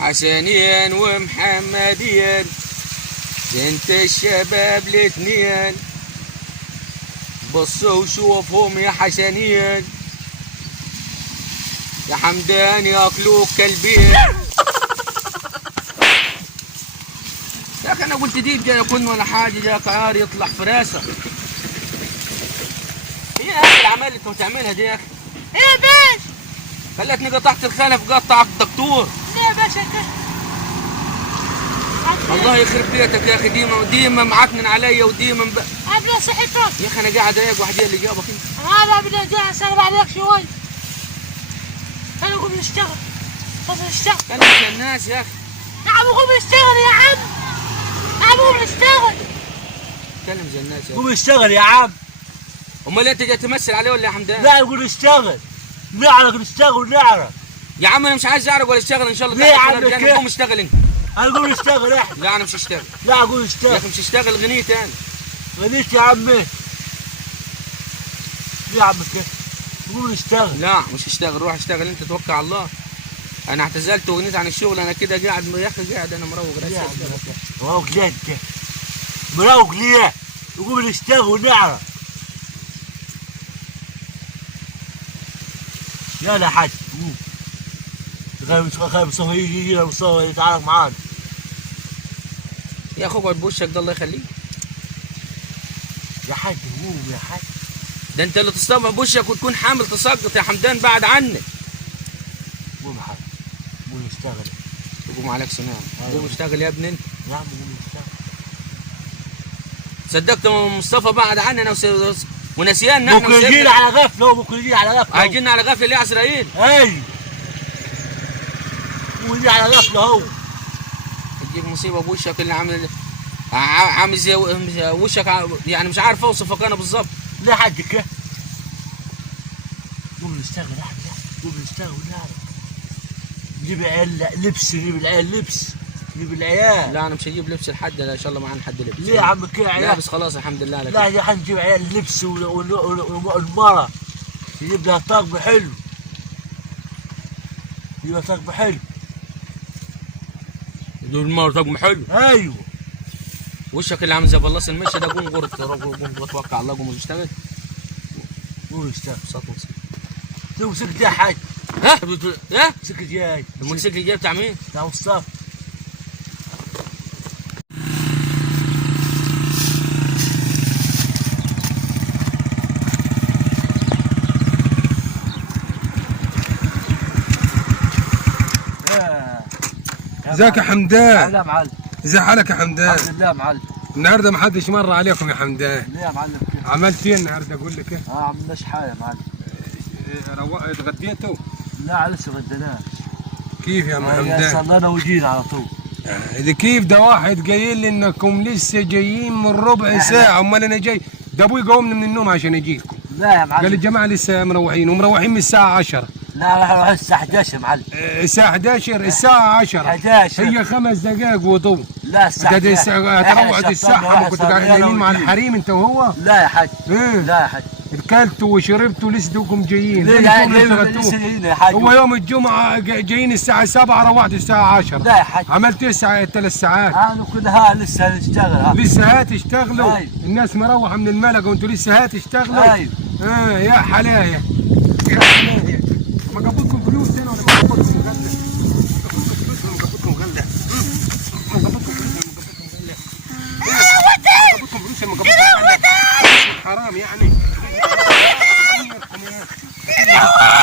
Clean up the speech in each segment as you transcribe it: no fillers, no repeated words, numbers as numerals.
حسنين ومحمدين بنت الشباب الاتنين، بصوا وشوفهم يا حسنين يا حمدان ياكلوك كلبين. يا اخي انا قلت دي جاي يكون ولا حاجه، جاي قعار يطلع في راسه. هي يا اخي العمال اللي انت بتعملها دي يا اخي. ايه يا باشا؟ خلتني قطعت الخلف قطعك الدكتور. ليه يا باشا كده؟ الله يخرب بيتك يا اخي، ديما معكنن عليا وديما قبل صحتك يا اخي انا قاعد اراقب واحد اللي جابك انت. هذا بدنا جاي اسال عليك شوي. انا اقوم نشتغل. بس نشتغل. كلم الناس يا اخي. نعم قوم نشتغل يا عم. نعم قوم نشتغل. كلم زي الناس يا اخي. قوم اشتغل يا عم. امال انت جاي تمثل عليه ولا يا حمدان؟ لا يقول اشتغل. نعرف نشتغل نعرف. يا عم انا مش عايز اعرق ولا اشتغل ان شاء الله. ليه يا عم كده؟ قوم اشتغل انت. انا اقول اشتغل احنا. لا انا مش هشتغل. لا اقول يا اشتغل. اخي مش هشتغل، غنيت انا. غنيت يا عمي. ليه يا عم كده؟ قوم نشتغل. لا مش هشتغل، روح اشتغل انت، توكل على الله. انا اعتزلت وغنيت عن الشغل، انا كده قاعد يا اخي قاعد انا مروق ليه يا راسي. عم؟ مروق ليه انت؟ مروق ليه؟ قوم نشتغل ونعرف. يلا حاج قوم. خايف مصطفى يجي مصطفى يتعارك معانا. يا اخي اقعد بوشك ده الله يخليك. يا حاج قوم يا حاج. ده انت اللي تصطبح بوشك وتكون حامل تسقط يا حمدان بعد عنك. قوم يا حاج. قوم نشتغل. قوم عليك سنان. قوم اشتغل يا ابني انت. يا عم قوم نشتغل. صدقت مصطفى بعد عننا ونسيان نحن. ممكن يجينا على غفله، ممكن يجينا على غفله. هيجينا على غفله ليه عزرائيل؟ اي ويجي على غفله هو. يجيك مصيبه بوشك اللي عامل زي وشك، يعني مش عارف اوصفك انا بالظبط. ليه حاج كده؟ قوم نشتغل يا حاج. قوم نشتغل ونعرف. نجيب عيال لبس، نجيب العيال لبس، نجيب العيال. لا انا مش هجيب لبس لحد، ان شاء الله معانا حد لبس. ليه يا عم كده عيال؟ لابس خلاص الحمد لله على لا كده. يا حنجيب عيال لبس والمرة يجيب لها طقم حلو. يجيب لها طقم حلو. دول المره طقم حلو. ايوه. وشك اللي عامل زي بلاص المشي ده. قوم غرت قوم توكل على الله. قوم اشتغل. قوم اشتغل. صوت موسيقى. تمسك يا حاج. ها؟ ها؟ مسك جاي. الموتوسيكل الجاي بتاع مين؟ بتاع مصطفى. ازيك يا حمدان؟ لا معلم. ازي حالك يا حمدان؟ الحمد لله معلم. النهارده ما حدش مر عليكم يا حمدان. ليه يا معلم كده؟ عملت ايه النهارده؟ اقول لك ايه؟ عملناش حاجه يا معلم. اتغديتوا؟ لا لسه ما غديناش. كيف يا عم حمدان؟ صلينا وجينا على طول. ده كيف؟ ده واحد قايل لي انكم لسه جايين من ربع ساعه. امال انا جاي، ده ابوي قومني من النوم عشان اجيكم. لا يا معلم. قال الجماعه لسه مروحين ومروحين من الساعه 10. لا راح نروح الساعه 11 يا معلم. الساعه 11 الساعه 10. 11 هي 5 دقائق وضوء. لا الساعه هتروحوا الساعه كنتوا نايمين مع الحريم انت وهو؟ لا يا حاج. ايه؟ لا يا حاج. اكلتوا وشربتوا لسه دوكم جايين. لسه جايين يا حاج. هو يوم الجمعه جايين الساعه 7 روحت الساعه 10. لا يا حاج. عملت ايه 3 ساعات؟ انا كلها لسه نشتغل. لسه هتشتغلوا؟ أيوه. الناس مروحه من الملقا وانتوا لسه هتشتغلوا؟ ايوه. يا حلايا يا حلايا. ما قبضكم فلوس هنا ولا ما قبضكم مغلة؟ ما قبضكم غلة. ما قبضكم فلوس ولا ما قبضكم غلة؟ حرام يعني.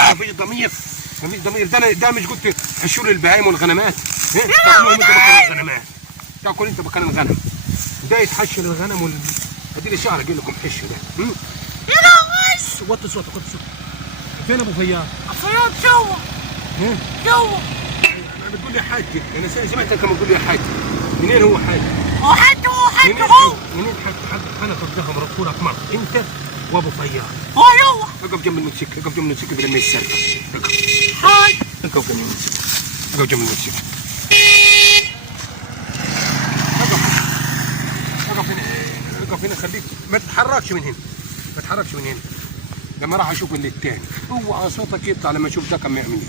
ما فيش ضمير. ما فيش ضمير. ده مش قلت حشوا لي البهايم والغنمات؟ تاكلوهم انت مكان الغنمات. تاكل انت مكان الغنم. ده يتحشر الغنم اديني شهر اجيب لكم حشو ده. يا لهوي. وطي صوتك وطي صوتك. فين ابو فياض؟ فياض جوا. جوا. بتقول لي يا حاج، انا سمعتك لما بتقول لي يا حاج. منين هو حاج؟ هو حد هو. منين حاج؟ انا قدها مرفولك مرة انت وابو فياض. هو جوا. اقف جنب الموتوسيكل، اقف جنب الموتوسيكل بدل ما يتسرق. حاج. اقف جنب الموتوسيكل. اقف جنب الموتوسيكل. اقف هنا خليك ما تتحركش من هنا. ما تتحركش من هنا. لما راح اشوف اللي التاني. اوعى صوتك يطلع لما اشوف ده كم يعمل ايه.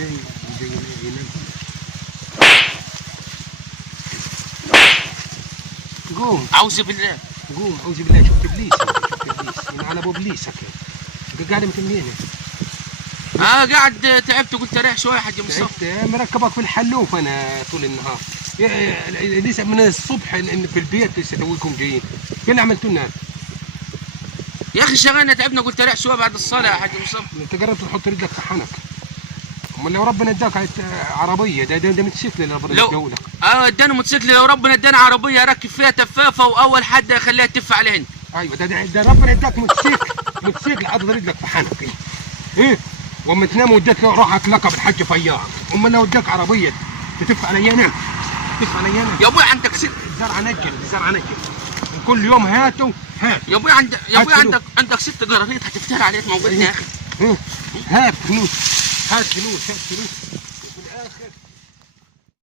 جاي ينام. قوم اعوذ بالله. قوم اعوذ بالله. شفت ابليس شفت ابليس من على ابو ابليسك. انت قاعد متمنين قاعد تعبت وقلت اريح شويه يا حاج مصطفى. مركبك في الحلوف انا طول النهار. لسه من الصبح في البيت لسه تويكم جايين. ايه اللي عملتوا لنا؟ يا اخي شغلنا تعبنا قلت اريح شويه بعد الصلاه يا حاج مصطفى. انت قربت تحط رجلك في حنك. امال لو ربنا اداك عربيه ده موتوسيكل اللي ربنا اداهولك. اداني موتوسيكل. لو ربنا اداني عربيه اركب فيها تفافه واول حد اخليها تف عليهن. ايوه ده ربنا اداك موتوسيكل حاطط رجلك في حنك. ايه واما تنام واداك روحك لقب الحاج فياض. امال لو اداك عربيه تتف علي انا؟ تتف علي انا؟ يا ابوي عندك زرع نجل. كل يوم هاتوا. يا ابوي عندك 6 جراريط هتفتري عليك موجودين يا اخي. هات فلوس. في الاخر